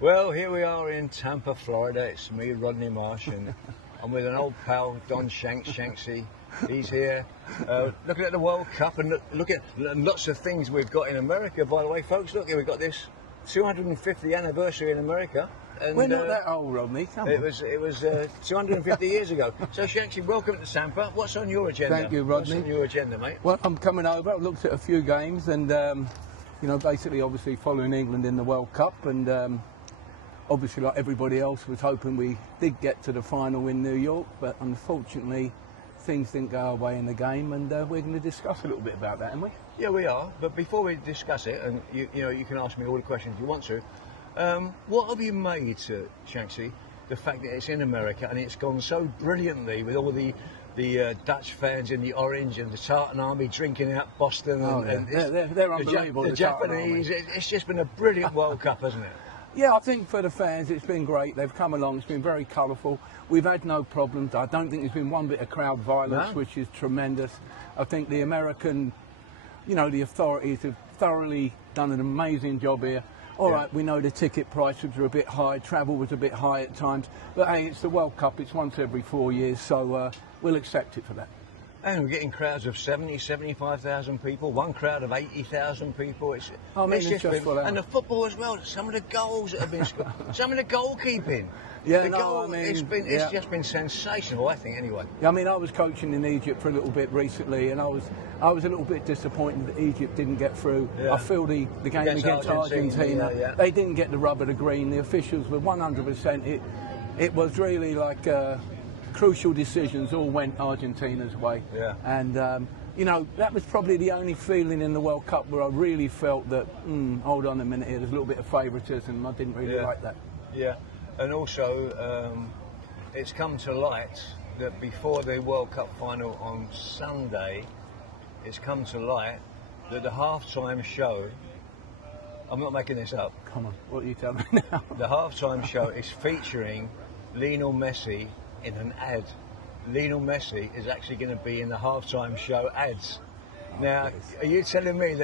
Well, here we are in Tampa, Florida. It's me, Rodney Marsh, and I'm with an old pal, Don Shanks, Shanksy. He's here looking at the World Cup and look at lots of things we've got in America, by the way, folks. Look, here we've got this 250th anniversary in America. And, we're not that old, Rodney. Come on. It was 250 years ago. So, Shanksy, welcome to Tampa. What's on your agenda? Thank you, Rodney. What's on your agenda, mate? Well, I'm coming over. I've looked at a few games and, you know, basically, obviously, following England in the World Cup and obviously, like everybody else, was hoping we did get to the final in New York, but unfortunately, things didn't go our way in the game, and we're going to discuss a little bit about that, aren't we? Yeah, we are. But before we discuss it, and you know, you can ask me all the questions you want to. What have you made, Shanksy, the fact that it's in America and it's gone so brilliantly with all the Dutch fans in the orange and the Tartan Army drinking out Boston and they're unbelievable. The Japanese. It's just been a brilliant World Cup, hasn't it? Yeah, I think for the fans it's been great. They've come along, it's been very colourful. We've had no problems. I don't think there's been one bit of crowd violence, which is tremendous. I think the American, you know, the authorities have thoroughly done an amazing job here. All right, we know the ticket prices are a bit high, travel was a bit high at times, but hey, it's the World Cup, it's once every 4 years, so we'll accept it for that. And we're getting crowds of 70, 75,000 people, one crowd of 80,000 people. It's just been, and the football as well, some of the goals that have been scored, some of the goalkeeping. Yeah, it's just been sensational, I think, anyway. Yeah, I mean, I was coaching in Egypt for a little bit recently, and I was a little bit disappointed that Egypt didn't get through. Yeah. I feel the game against Argentina, they didn't get the rub of the green. The officials were 100%. It was really like crucial decisions all went Argentina's way. Yeah. And you know, that was probably the only feeling in the World Cup where I really felt that, hold on a minute here, there's a little bit of favouritism. I didn't really like that. Yeah. And also, it's come to light that before the World Cup final on Sunday, it's come to light that the halftime show, I'm not making this up. Come on, what are you telling me now? The halftime show is featuring Lionel Messi in an ad. Lionel Messi is actually going to be in the halftime show ads. Now, are you telling me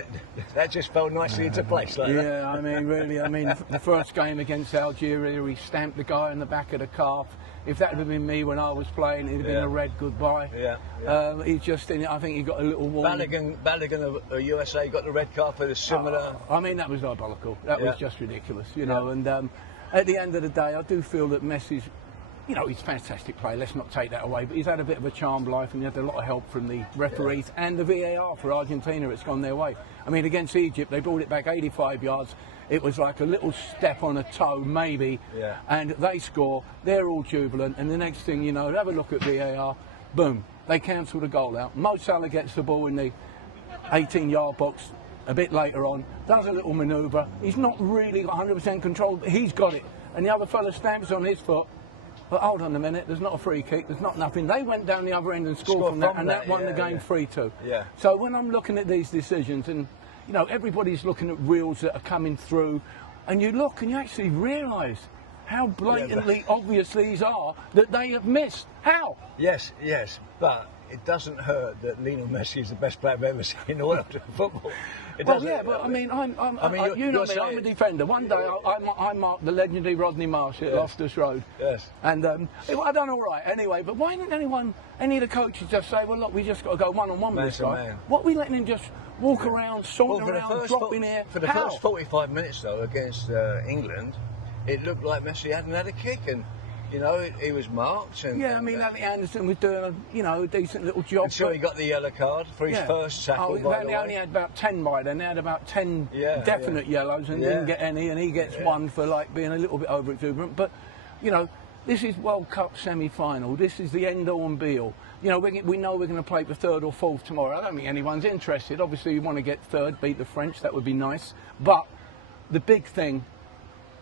that just fell nicely into place like that? Yeah, I mean, really, I mean, the first game against Algeria, he stamped the guy on the back of the calf. If that had been me when I was playing, it'd have been a red goodbye. Yeah. He's just in it. I think he got a little warning. Balogun of USA got the red card for the similar. I mean, that was diabolical. That was just ridiculous, you know. And at the end of the day, I do feel that Messi's, you know, he's a fantastic player, let's not take that away, but he's had a bit of a charmed life and he had a lot of help from the referees and the VAR for Argentina. It's gone their way. I mean, against Egypt, they brought it back 85 yards. It was like a little step on a toe, maybe, and they score. They're all jubilant, and the next thing you know, have a look at VAR, boom, they cancel the goal out. Mo Salah gets the ball in the 18-yard box a bit later on, does a little manoeuvre. He's not really got 100% control, but he's got it. And the other fella stamps on his foot. But hold on a minute, there's not a free kick, there's not nothing. They went down the other end and scored from that, and that won the game 3-2. Yeah. So when I'm looking at these decisions, and you know, everybody's looking at reels that are coming through, and you look and you actually realise how blatantly obvious these are that they have missed. How? Yes, but it doesn't hurt that Lionel Messi is the best player I've ever seen in all of football. Well, yeah, but I mean, you know me, I'm a defender. One day I marked the legendary Rodney Marsh at Loftus Road. Yes. And I done all right anyway, but why didn't any of the coaches just say, well, look, we just got to go one-on-one with this guy? What, we letting him just walk around, saunter around, drop in here? For the first 45 minutes, though, against England, it looked like Messi hadn't had a kick, and you know, he was marked. And, I mean, Ali Anderson was doing a decent little job. Until he got the yellow card for his first tackle. They only had about 10 by then. They had about 10 definite yellows and didn't get any, and he gets one for like being a little bit over exuberant. But you know, this is World Cup semi-final. This is the end all and be all. You know, we know we're going to play for third or fourth tomorrow. I don't think anyone's interested. Obviously, you want to get third, beat the French. That would be nice. But the big thing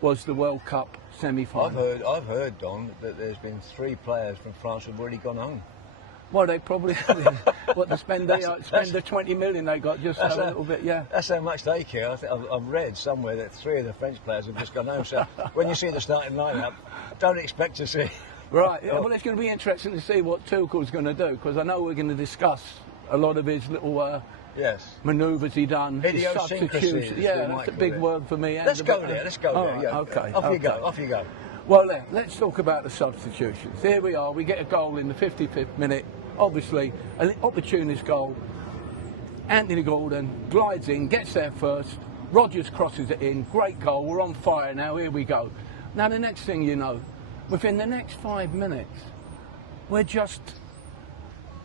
was the World Cup semi-final. I've heard, Don, that there's been 3 players from France who've already gone home. Well, they probably what to spend the 20 million they got just a little bit, That's how much they care. I think I've read somewhere that 3 of the French players have just gone home. So when you see the starting lineup, don't expect to see. Right. Well, it's going to be interesting to see what Tuchel's going to do, because I know we're going to discuss a lot of his little Yes. Manoeuvres he done, his Idiosyncrasies, substitutions. Yeah, that's a big word for me. Let's go there. Let's go there. Right, Yeah. okay. Off you go. Off you go. Well, let's talk about the substitutions. Here we are. We get a goal in the 55th minute. Obviously, an opportunist goal. Anthony Gordon glides in, gets there first. Rodgers crosses it in. Great goal. We're on fire now. Here we go. Now, the next thing you know, within the next 5 minutes, we're just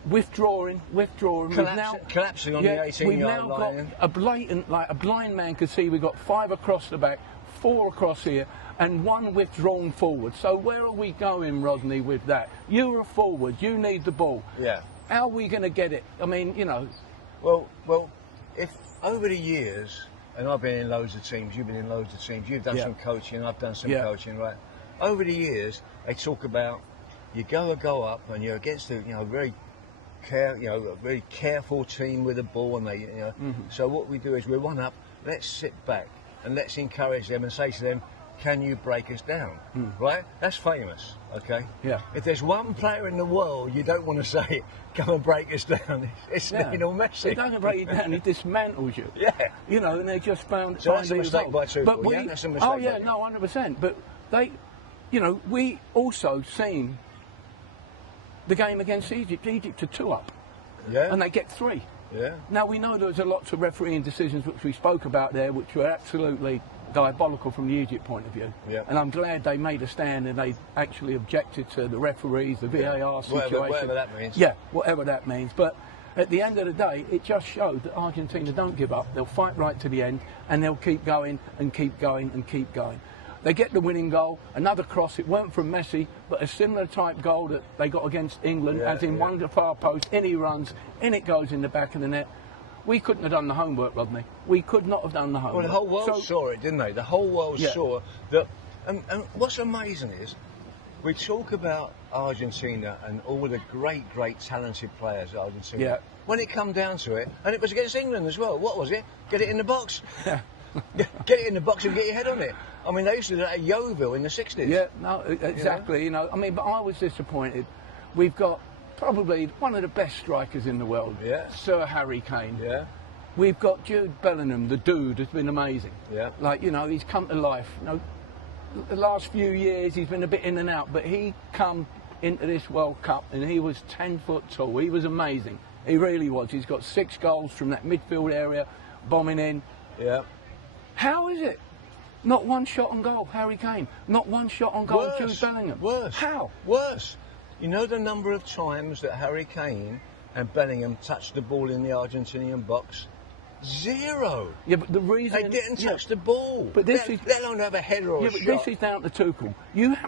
withdrawing. Collapsing on the 18-yard line. We've now got a blatant, like a blind man could see, we've got 5 across the back, 4 across here, and 1 withdrawn forward. So where are we going, Rodney, with that? You're a forward, you need the ball. Yeah. How are we going to get it? I mean, you know. Well, if over the years, and I've been in loads of teams, you've been in loads of teams, you've done some coaching, I've done some coaching, right? Over the years, they talk about you go up and you're against a very careful team with the ball, and they So what we do is we run up, let's sit back and let's encourage them and say to them, can you break us down? Right? That's famous, okay? Yeah. If there's one player in the world you don't want to say, come and break us down, it's Lionel Messi. He doesn't break you down, he dismantles you. Yeah. You know, and they just found... So that's a mistake by two. But That's a mistake. Oh, yeah, no, 100%. But they, we also seen the game against Egypt. Egypt are 2 up. Yeah. And they get 3. Yeah. Now, we know there's a lot of refereeing decisions which we spoke about there, which were absolutely diabolical from the Egypt point of view. Yeah. And I'm glad they made a stand and they actually objected to the referees, the VAR situation. Whatever that means. Yeah, whatever that means. But at the end of the day, it just showed that Argentina don't give up. They'll fight right to the end, and they'll keep going and keep going and keep going. They get the winning goal, another cross. It weren't from Messi, but a similar type goal that they got against England, as in one to the far post, in he runs, in it goes in the back of the net. We couldn't have done the homework, Rodney. We could not have done the homework. Well, the whole world saw it, didn't they? The whole world saw that. And what's amazing is, we talk about Argentina and all the great, talented players at Argentina. Yeah. When it come down to it, and it was against England as well. What was it? Get it in the box. Yeah. Get it in the box and get your head on it. I mean, they used to do that at Yeovil in the 60s. Yeah, no, exactly. I mean, but I was disappointed. We've got probably one of the best strikers in the world, Sir Harry Kane. Yeah. We've got Jude Bellingham, the dude has been amazing. Yeah. Like, he's come to life. The last few years he's been a bit in and out, but he come into this World Cup and he was 10 foot tall. He was amazing. He really was. He's got 6 goals from that midfield area, bombing in. Yeah. How is it? Not 1 shot on goal, Harry Kane. Not 1 shot on goal, Jude Bellingham. Worse. How? Worse. You know the number of times that Harry Kane and Bellingham touched the ball in the Argentinian box? 0. Yeah, but the reason... They didn't touch the ball. But this is... Let alone have a header or a shot. This is down to Tuchel.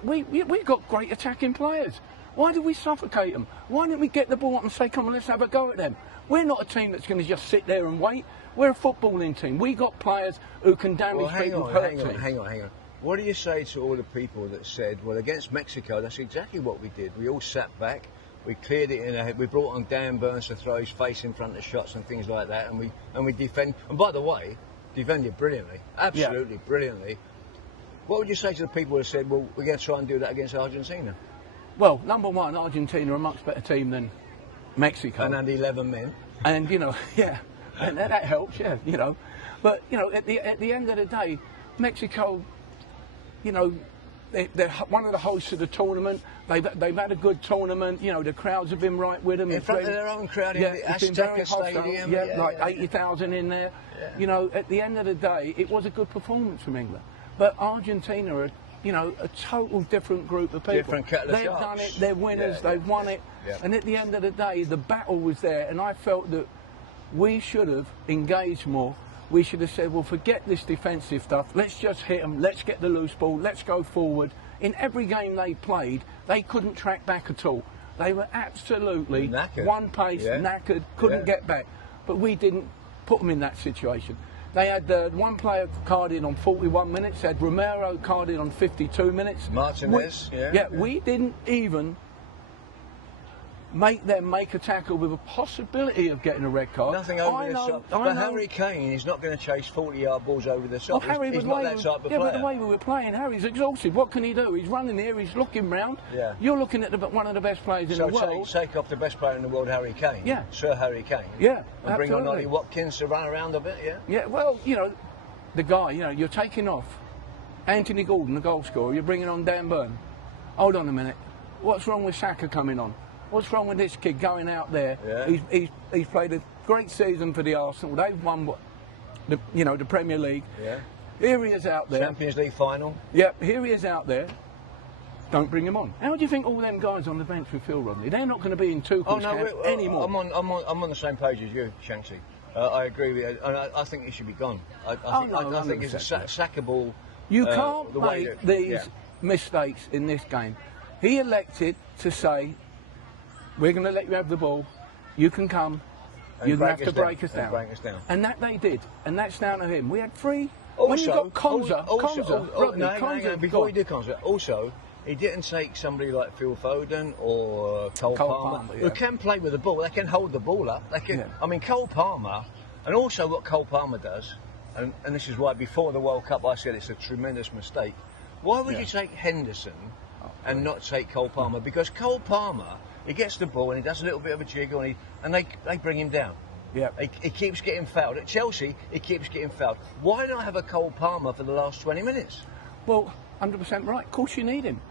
We've got great attacking players. Why did we suffocate them? Why didn't we get the ball up and say, come on, let's have a go at them? We're not a team that's going to just sit there and wait. We're a footballing team. We got players who can damage people, hang on. What do you say to all the people that said, well, against Mexico, that's exactly what we did. We all sat back, we cleared it in ahead, we brought on Dan Burns to throw his face in front of shots and things like that, and we defend. And by the way, defended brilliantly, absolutely brilliantly. What would you say to the people who said, well, we're going to try and do that against Argentina? Well, number one, Argentina are a much better team than Mexico. And 11 men. And, and that helps, But, at the end of the day, Mexico, they're one of the hosts of the tournament. They've had a good tournament. The crowds have been right with them. In front of their own crowd in the Azteca Stadium. Like 80,000 in there. Yeah. At the end of the day, it was a good performance from England. But Argentina are, a total different group of people. Different kettle of They've sharks. done it. They're winners. They've won it. Yeah. And at the end of the day, the battle was there. And I felt that we should have engaged more. We should have said, well, forget this defensive stuff. Let's just hit them. Let's get the loose ball. Let's go forward. In every game they played, they couldn't track back at all. They were absolutely knackered. One pace, knackered, couldn't get back. But we didn't put them in that situation. They had one player carded on 41 minutes. They had Romero carded on 52 minutes. Martinez, we didn't even make them make a tackle with a possibility of getting a red card. Nothing over the top. But Harry Kane is not going to chase 40-yard balls over the top. Well, he's not that type of player. But the way we were playing, Harry's exhausted. What can he do? He's running here, he's looking round. Yeah. You're looking at one of the best players in the world. So take off the best player in the world, Harry Kane. Yeah. Sir Harry Kane. Yeah, and bring on Ollie Watkins to run around a bit, yeah? Yeah, well, you know, the guy, you know, you're taking off Anthony Gordon, the goal scorer, you're bringing on Dan Burn. Hold on a minute. What's wrong with Saka coming on? What's wrong with this kid going out there? Yeah. He's played a great season for the Arsenal. They've won the Premier League. Yeah. Here he is out there. Champions League final. Yep, here he is out there. Don't bring him on. How do you think all them guys on the bench will feel, Rodney? They're not going to be in Tuchel's camp anymore. I'm on the same page as you, Shanksy. I agree with you, and I think he should be gone. I think it's a sackable. You can't make these mistakes in this game. He elected to say, we're going to let you have the ball, you can come, you're going to have to break us down. And that they did, and that's down to him. We had three. When you got Konza, before we do Konza, also, he didn't take somebody like Phil Foden or Cole Palmer, who can play with the ball. They can hold the ball up. They can. I mean, Cole Palmer, and also what Cole Palmer does, and this is why before the World Cup I said it's a tremendous mistake. Why would you take Henderson and not take Cole Palmer? Because Cole Palmer, he gets the ball and he does a little bit of a jiggle and they bring him down. Yeah. He keeps getting fouled. At Chelsea, he keeps getting fouled. Why not have a Cole Palmer for the last 20 minutes? Well, 100% right. Of course you need him.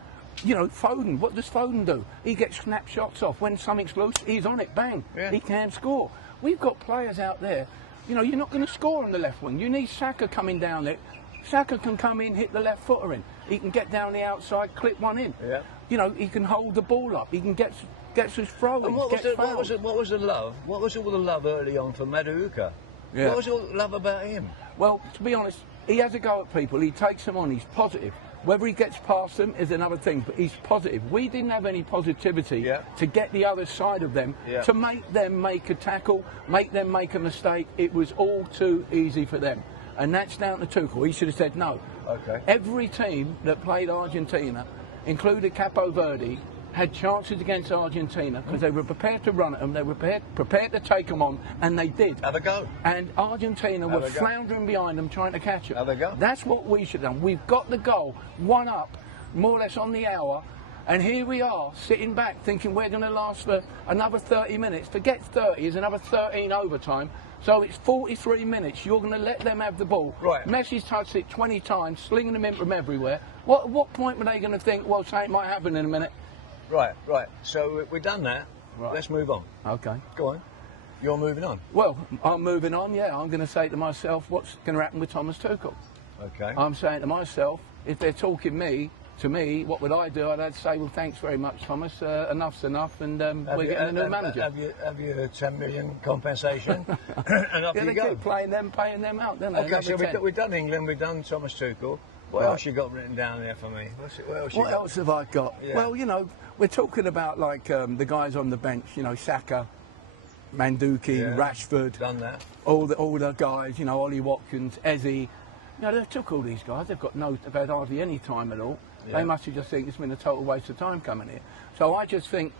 You know, Foden, what does Foden do? He gets snapshots off. When something's loose, he's on it, bang. Yeah. He can score. We've got players out there. You know, you're not going to score on the left wing. You need Saka coming down there. Saka can come in, hit the left footer in. He can get down the outside, clip one in. Yeah. You know, he can hold the ball up. He can get his throw in. What was the love? What was all the love early on for Maduka? Yeah. What was all the love about him? Well, to be honest, he has a go at people. He takes them on. He's positive. Whether he gets past them is another thing, but he's positive. We didn't have any positivity to get the other side of them, to make them make a tackle, make them make a mistake. It was all too easy for them. And that's down to Tuchel. He should have said no. Okay. Every team that played Argentina, including Capo Verde, had chances against Argentina because they were prepared to run at them, they were prepared to take them on, and they did. Have a go. And Argentina were floundering behind them trying to catch them. Have a go. That's what we should have done. We've got the goal, one up, more or less on the hour, and here we are, sitting back, thinking we're going to last for another 30 minutes. Forget 30, is another 13 overtime. So it's 43 minutes. You're going to let them have the ball. Right. Messi's touched it 20 times, slinging them in from everywhere. What point were they going to think, well, something might happen in a minute? Right. So we've done that. Right. Let's move on. Okay. Go on. You're moving on. Well, I'm moving on, yeah. I'm going to say to myself, what's going to happen with Thomas Tuchel? Okay. I'm saying to myself, if they're talking to me, what would I do? I'd say, well, thanks very much, Thomas. Enough's enough, and we're getting a new manager. Have you 10 million compensation? And off you go. They keep playing them, paying them out, don't they? Okay, so we've done England, we've done Thomas Tuchel. What else you got written down there for me? What else have I got? Yeah. Well, you know, we're talking about like the guys on the bench. You know, Saka, Manduki, Rashford. Done that. All the guys. You know, Ollie Watkins, Eze. You know, they've took all these guys. They've had hardly any time at all. Yeah. They must have just think it's been a total waste of time coming here. So I just think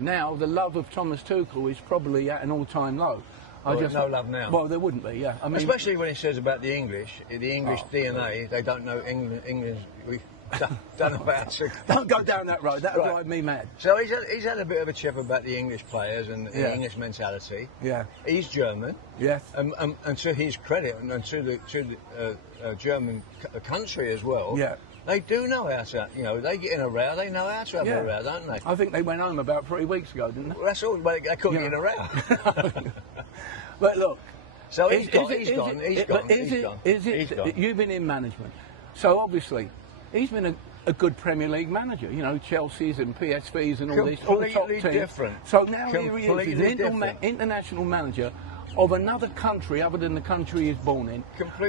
now the love of Thomas Tuchel is probably at an all-time low. No love now. Well, there wouldn't be, yeah. I mean, especially when he says about the English DNA. They don't know England. We don't know about to. Don't go down that road. That'll drive me mad. So he's had a bit of a chip about the English players and the English mentality. Yeah. He's German. Yes. And to his credit, and to the German country as well. Yeah. They do know how to, you know, they get in a row, they know how to have a row, don't they? I think they went home about 3 weeks ago, didn't they? Well, that's all, they couldn't get in a row. But look. So he's gone. You've been in management. So obviously, he's been a good Premier League manager. You know, Chelsea's and PSV's and all this. Completely all top teams. Different. So now here he is, he's an international manager of another country other than the country he's born in.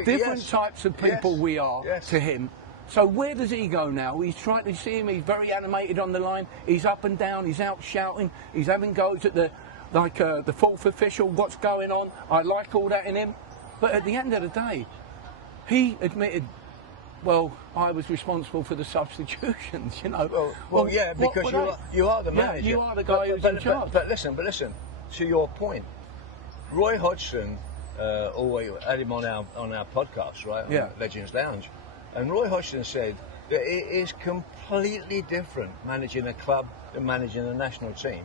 Different types of people we are to him. So where does he go now? He's trying to see him. He's very animated on the line. He's up and down. He's out shouting. He's having goes at the fourth official. What's going on? I like all that in him. But at the end of the day, he admitted well, I was responsible for the substitutions, you know. Well, yeah, because you are the manager. Yeah, you are the guy who's in charge. But listen, to your point, Roy Hodgson always had him on our podcast, right? Yeah. On Legends Lounge, and Roy Hodgson said that it is completely different managing a club than managing a national team.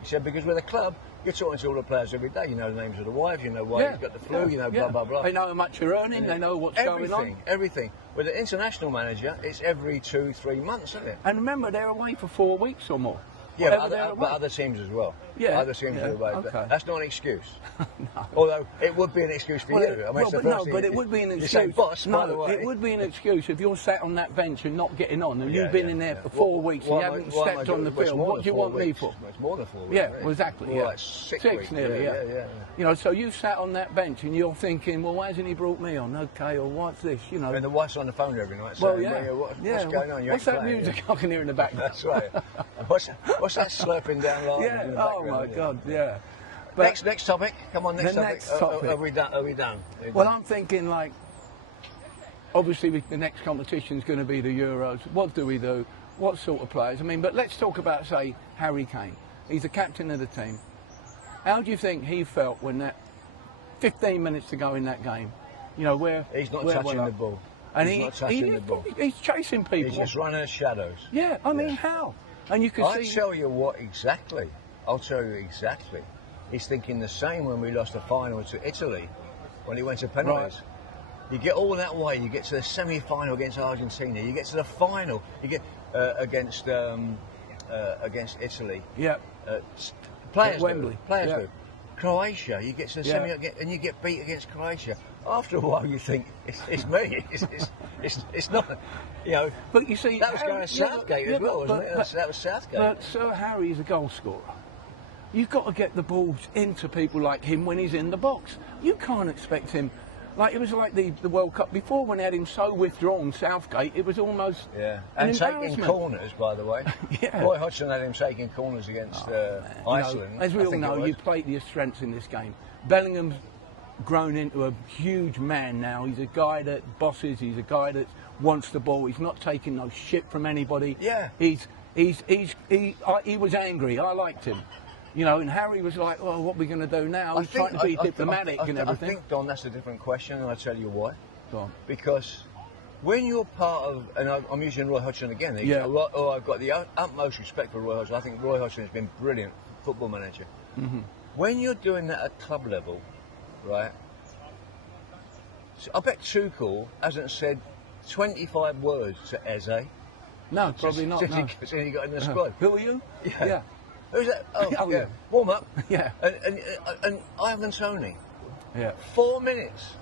He said because with a club, you're talking to all the players every day. You know the names of the wives, you know why he's got the flu, you know, blah, blah, blah. They know how much you're earning, they know what's going on. Everything. With an international manager, it's every 2-3 months, isn't it? And remember, they're away for 4 weeks or more. Yeah, but other teams as well. Yeah. Other teams are away. Okay. That's not an excuse. No. Although it would be an excuse for you. I mean, but it would be an excuse. You say, boss, by the way. It would be an excuse if you're sat on that bench and not getting on, and you've been in there for 4 weeks and you haven't stepped on the field. What do you want me for? It's more than 4 weeks. Yeah, well, exactly. Well, like 6 weeks. Nearly. Yeah. You know, so you sat on that bench and you're thinking, well, why hasn't he brought me on? Okay, or what's this? You know. And the wife's on the phone every night Well, saying, what's going on? What's that music I can hear in the background? That's right. What's that slurping down line? Yeah. Oh my God. Yeah. But next topic. Come on, next topic. Are we done? Well, I'm thinking like, obviously the next competition is going to be the Euros. What do we do? What sort of players? I mean, but let's talk about, say, Harry Kane. He's the captain of the team. How do you think he felt when that 15 minutes to go in that game? You know, where he's not touching the ball. And he's not touching the ball. He's chasing people. He's just running in shadows. Yeah, I mean, how? And you can see. I'll tell you exactly. He's thinking the same when we lost the final to Italy, when he went to penalties. Right. You get all that way, you get to the semi-final against Argentina, you get to the final, you get against Italy. Yeah. Players Wembley. Do. Croatia, you get to the semi and you get beat against Croatia. After a while, you think it's me. It's not. You know. But you see, that was going to Southgate as well, wasn't it? That was Southgate. But Sir Harry's a goal scorer. You've got to get the balls into people like him when he's in the box. You can't expect him. Like it was like the World Cup before when they had him so withdrawn, Southgate. It was almost and taking corners, by the way. Yeah. Roy Hodgson had him taking corners against Iceland. You know, as we all know, you played your strengths in this game. Bellingham's grown into a huge man now. He's a guy that bosses. He's a guy that wants the ball. He's not taking no shit from anybody. Yeah. He was angry. I liked him. You know, and Harry was like, "Oh, what are we going to do now?" He's trying to be diplomatic and everything. I think, Don, that's a different question, and I'll tell you why. Go on. Because when you're part of, and I'm using Roy Hodgson again. I've got the utmost respect for Roy Hodgson. I think Roy Hodgson has been brilliant football manager. Mm-hmm. When you're doing that at club level, right? So I bet Tuchel hasn't said 25 words to Eze. No, probably not. Since he got in the squad. Who are you? Yeah. Who's that? Oh, yeah. Warm up. Yeah. And Ivan Toney. Yeah. 4 minutes.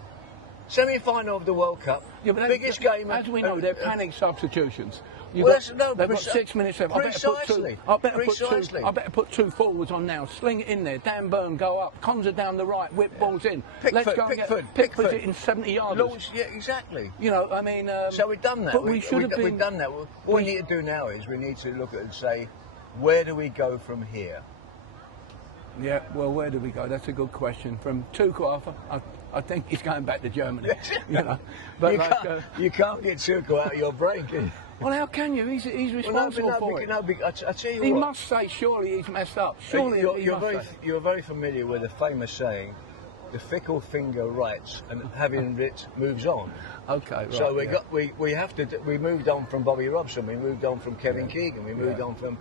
Semi-final of the World Cup. Yeah, but biggest game. As we know, they're panic substitutions. They've got 6 minutes left. I better put two forwards on now. Sling it in there. Dan Burn, go up. Conza down the right. Whip balls in. Pickford it in 70 yards. Yeah, exactly. You know, I mean. So we've done that. But we should have been. We've done that. What we need to do now is we need to look at it and say, where do we go from here? Yeah, well, where do we go? That's a good question. From Tuchel, I think he's going back to Germany. You know, but you can't get Tuchel out of your brain, can you? Well, how can you? He's responsible for it. I tell you he what. Must say, surely he's messed up. Surely you're very familiar with the famous saying, "The fickle finger writes, and having writ moves on." Okay, right. So we moved on from Bobby Robson. We moved on from Kevin Keegan. We moved on from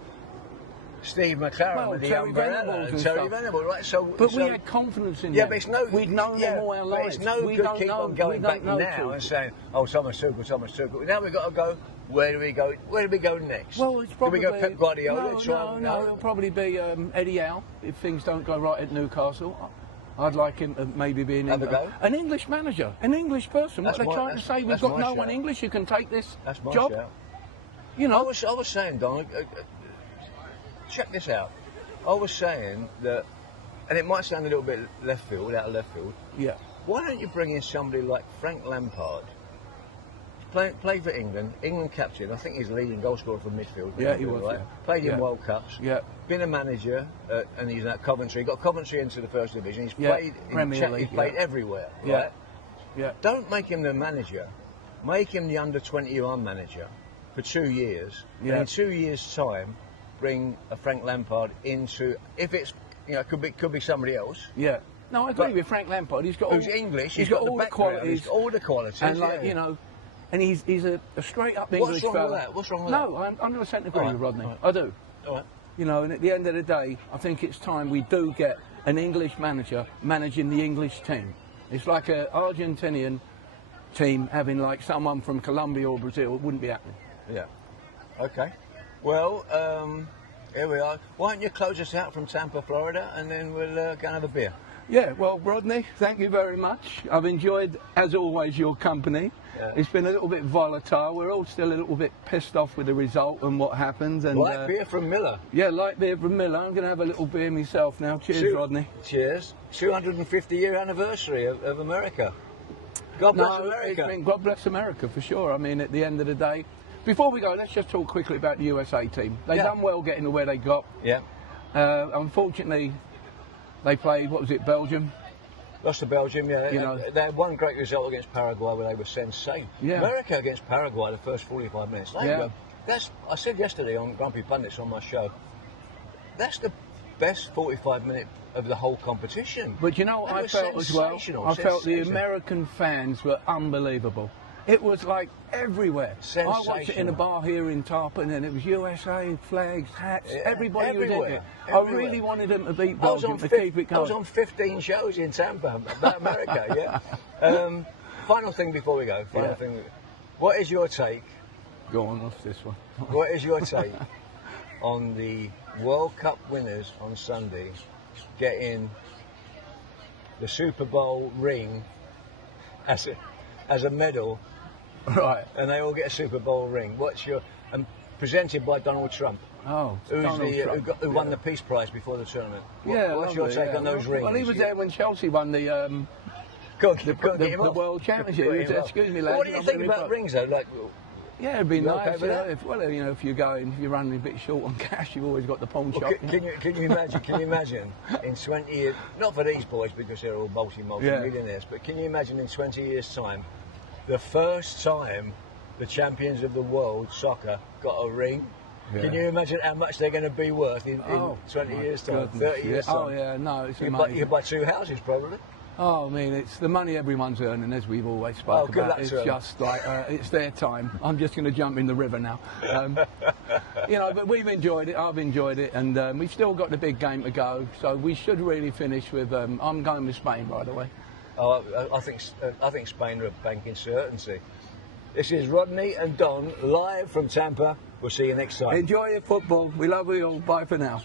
Steve McLaren with the umbrella and Terry Venables, right? But we had confidence in them. Yeah, but it's no. We'd known them all our lives. It's no good keep on going back now and saying, "Oh, Thomas Tuchel." Now we've got to go. Where do we go? Where do we go next? Well, it's probably. Do we go Pep Guardiola? No. It'll probably be Eddie Howe if things don't go right at Newcastle. I'd like him to maybe be an English manager, an English person. What they're trying to say, we've got no one English who can take this job. You know, I was saying, Don. Check this out. I was saying that, and it might sound a little bit out of left field. Yeah. Why don't you bring in somebody like Frank Lampard? Played for England captain. I think he's leading goal scorer for midfield. Yeah, he was. Right? Yeah. Played in World Cups. Yeah. Been a manager, and he's at Coventry. Got Coventry into the first division. He's played Premier League. He's played everywhere. Yeah. Right? Yeah. Don't make him the manager. make him the under-21 manager for 2 years. Yeah. And in 2 years' time, bring a Frank Lampard into, if it's, you know, could be somebody else. Yeah. No, I agree with Frank Lampard. He's got who's English. He's got all the background, qualities. He's got all the qualities. And like you know, and he's a straight-up English fella. What's wrong with that? What's wrong with that? No, I'm 100% agree All with Rodney. All right. I do. All right. You know, and at the end of the day, I think it's time we do get an English manager managing the English team. It's like an Argentinian team having like someone from Colombia or Brazil. It wouldn't be happening. Yeah. Okay. Well, here we are. Why don't you close us out from Tampa, Florida, and then we'll go and have a beer. Yeah, well, Rodney, thank you very much. I've enjoyed, as always, your company. Yeah. It's been a little bit volatile. We're all still a little bit pissed off with the result and what happens. And light beer from Miller. Yeah, light beer from Miller. I'm going to have a little beer myself now. Cheers, Rodney. Cheers. 250-year anniversary of America. God bless America. God bless America, for sure. I mean, at the end of the day, before we go, let's just talk quickly about the USA team. They've done well getting to where they got. Yeah. Unfortunately, they played, what was it, Belgium? Lost to Belgium, yeah. You know, they had one great result against Paraguay where they were sensational. Yeah. America against Paraguay the first 45 minutes. I said yesterday on Grumpy Pundits on my show, that's the best 45-minute of the whole competition. But you know what I felt as well? I felt the American fans were unbelievable. It was like everywhere. I watched it in a bar here in Tarpon, and it was USA, flags, hats, everybody was in it. I really wanted them to beat Belgium to keep it going. I was on 15 shows in Tampa about America, yeah. Final thing before we go, what is your take? Go on, what's this one? What is your take on the World Cup winners on Sunday getting the Super Bowl ring as a medal? Right. And they all get a Super Bowl ring. What's your... presented by Donald Trump. Oh, who won the Peace Prize before the tournament. What's your take on those rings? Well, he was there when Chelsea won the World Championship. Excuse me, lads. What do you think about rings, though? Like, yeah, it'd be nice. If you're running a bit short on cash, you've always got the pawn shop. Can you imagine? Can you imagine in 20 years? Not for these boys because they're all multi-millionaires, but can you imagine in 20 years' time, the first time the champions of the world soccer got a ring? Yeah. Can you imagine how much they're going to be worth in 20 years' time, 30 years' time? Oh yeah, no, it's amazing. You could buy 2 houses probably. Oh, I mean, it's the money everyone's earning, as we've always spoken about. It's just like, it's their time. I'm just going to jump in the river now. You know, but we've enjoyed it. I've enjoyed it, and we've still got the big game to go. So we should really finish with. I'm going with Spain, by the way. Oh, I think Spain are a banking certainty. This is Rodney and Don live from Tampa. We'll see you next time. Enjoy your football. We love you all. Bye for now.